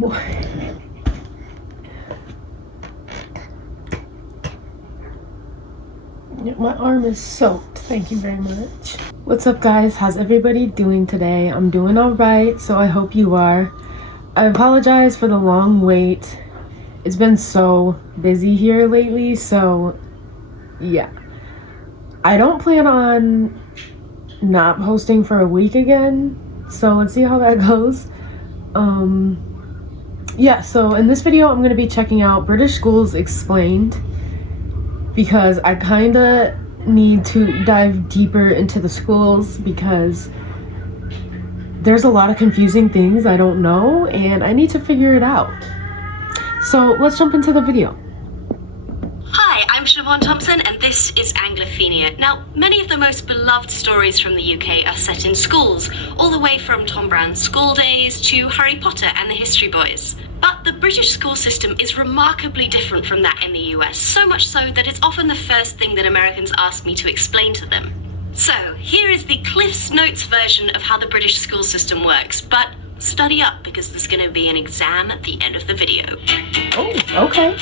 boy. My arm is soaked. Thank you very much. What's up, guys? How's everybody doing today? I'm doing all right, so I hope you are. I apologize for the long wait. It's been so busy here lately, so yeah. I don't plan on not posting for a week again, so let's see how that goes. Yeah, so in this video I'm going to be checking out British Schools Explained, because I kind of need to dive deeper into the schools because there's a lot of confusing things I don't know and I need to figure it out. So let's jump into the video. Hi, I'm Siobhan Thompson and this is Anglophenia. Now, many of the most beloved stories from the UK are set in schools, all the way from Tom Brown's School Days to Harry Potter and the History Boys. But the British school system is remarkably different from that in the US, so much so that it's often the first thing that Americans ask me to explain to them. So, here is the Cliff's Notes version of how the British school system works, but study up because there's going to be an exam at the end of the video. Oh, okay.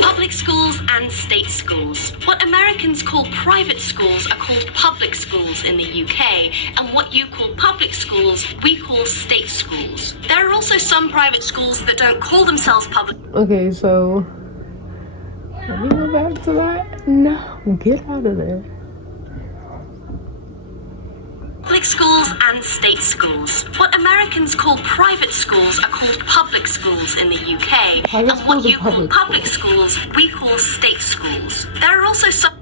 Public schools and state schools. What Americans call private schools are called public schools in the UK, and what you call public schools, we call state schools. There are also some private schools that don't call themselves public. Okay, so let me go back to that. No, get out of there. Public schools and state schools. What Americans call private schools are called public schools in the UK, Private and what schools you are call public schools, we call state schools. There are also some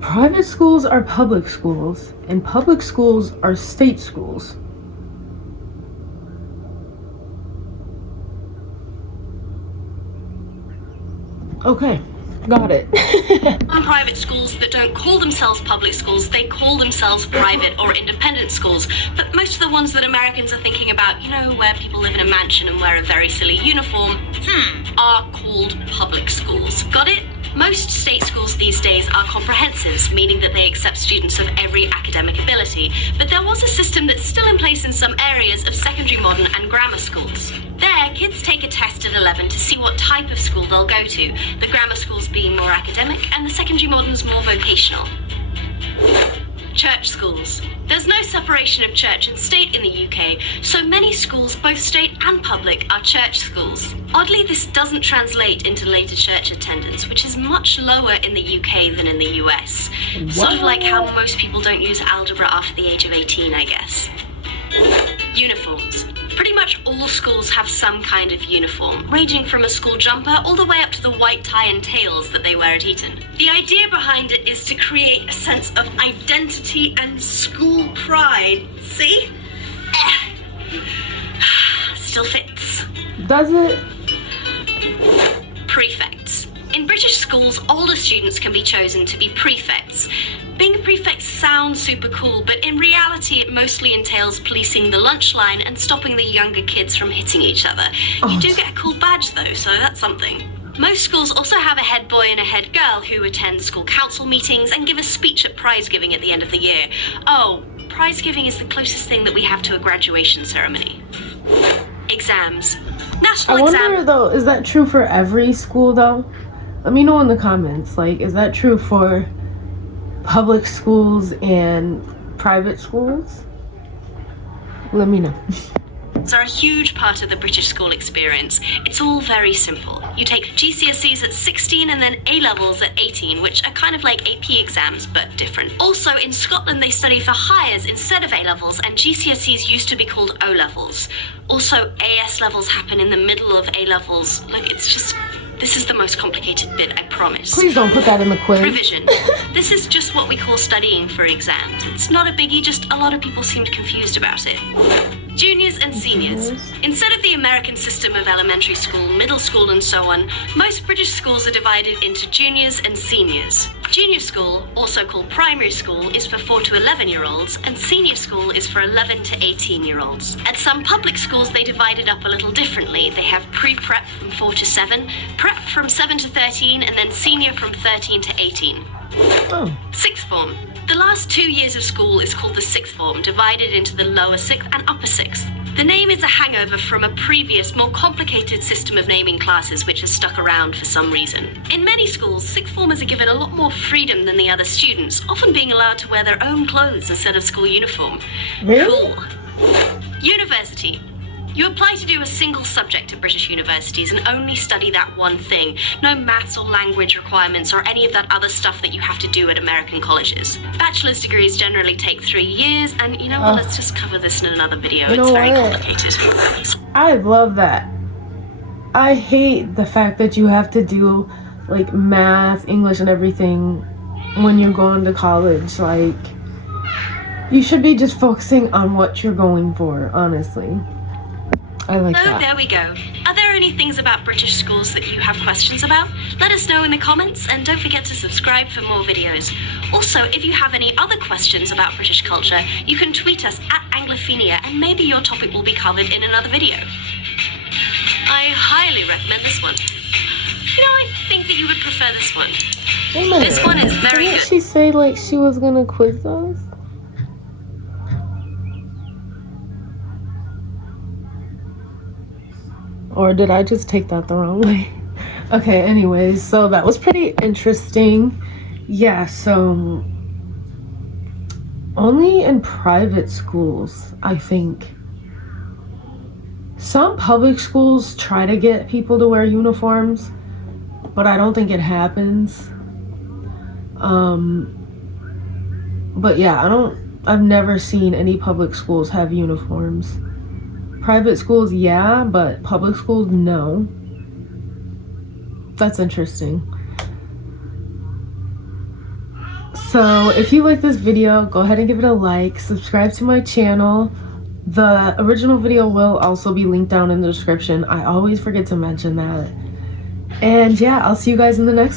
Private schools are public schools, and public schools are state schools. Okay, got it. private schools that don't call themselves public schools, they call themselves private or independent schools. But most of the ones that Americans are thinking about, you know, where people live in a mansion and wear a very silly uniform, are called public schools. Got it? Most state schools these days are comprehensives, meaning that they accept students of every academic ability. But there was a system that's still in place in some areas of secondary modern and grammar schools. There, kids take a test at 11 to see what type of school they'll go to, the grammar schools being more academic and the secondary moderns more vocational. Church schools. There's no separation of church and state in the UK, so many schools, both state and public, are church schools. Oddly, this doesn't translate into later church attendance, which is much lower in the UK than in the US. Sort of like how most people don't use algebra after the age of 18, I guess. Uniforms. Pretty much all schools have some kind of uniform, ranging from a school jumper all the way up to the white tie and tails that they wear at Eton. The idea behind it is to create a sense of identity and school pride. See? Still fits. Does it? Prefects. In British schools, older students can be chosen to be prefects. Being a prefect sounds super cool, but in reality it mostly entails policing the lunch line and stopping the younger kids from hitting each other. You do get a cool badge though, so that's something. Most schools also have a head boy and a head girl who attend school council meetings and give a speech at prize giving at the end of the year. Oh, prize giving is the closest thing that we have to a graduation ceremony. Exams. National I wonder exam. though, is that true for every school though? Let me know in the comments, like, is that true for public schools and private schools? Let me know. Are a huge part of the British school experience. It's all very simple. You take GCSEs at 16 and then A-levels at 18, which are kind of like AP exams, but different. Also, in Scotland, they study for Highers instead of A-levels, and GCSEs used to be called O-levels. Also, AS levels happen in the middle of A-levels. Like, it's just... This is the most complicated bit, I promise. Please don't put that in the quiz. Provision. This is just what we call studying for exams. It's not a biggie, just a lot of people seemed confused about it. Juniors and seniors. Instead of the American system of elementary school, middle school, and so on, most British schools are divided into juniors and seniors. Junior school, also called primary school, is for 4 to 11-year-olds, and senior school is for 11 to 18-year-olds. At some public schools, they divide it up a little differently. They have pre-prep from 4 to 7, prep from 7 to 13, and then senior from 13 to 18. Oh. Sixth form. The last 2 years of school is called the sixth form, divided into the lower sixth and upper sixth. The name is a hangover from a previous, more complicated system of naming classes which has stuck around for some reason. In many schools, sixth formers are given a lot more freedom than the other students, often being allowed to wear their own clothes instead of school uniform. Really? Cool. University. You apply to do a single subject at British universities and only study that one thing. No maths or language requirements or any of that other stuff that you have to do at American colleges. Bachelor's degrees generally take 3 years, and you know what, let's just cover this in another video. It's very complicated. I love that. I hate the fact that you have to do like math, English, and everything when you're going to college. Like, you should be just focusing on what you're going for, honestly. I like that. There we go. Are there any things about British schools that you have questions about? Let us know in the comments, and don't forget to subscribe for more videos. Also, if you have any other questions about British culture, you can tweet us at Anglophenia, and maybe your topic will be covered in another video. I highly recommend this one. You know, I think that you would prefer this one. Wait a minute. This one is very Didn't good. she say like she was gonna quiz us? Or did I just take that the wrong way? Okay, anyways, so that was pretty interesting. Yeah, so only in private schools, I think. Some public schools try to get people to wear uniforms, but I don't think it happens. But yeah, I've never seen any public schools have uniforms. Private schools, yeah, but public schools, no. That's interesting. So if you like this video, go ahead and give it a like, subscribe to my channel. The original video will also be linked down in the description. I always forget to mention that. And yeah, I'll see you guys in the next one.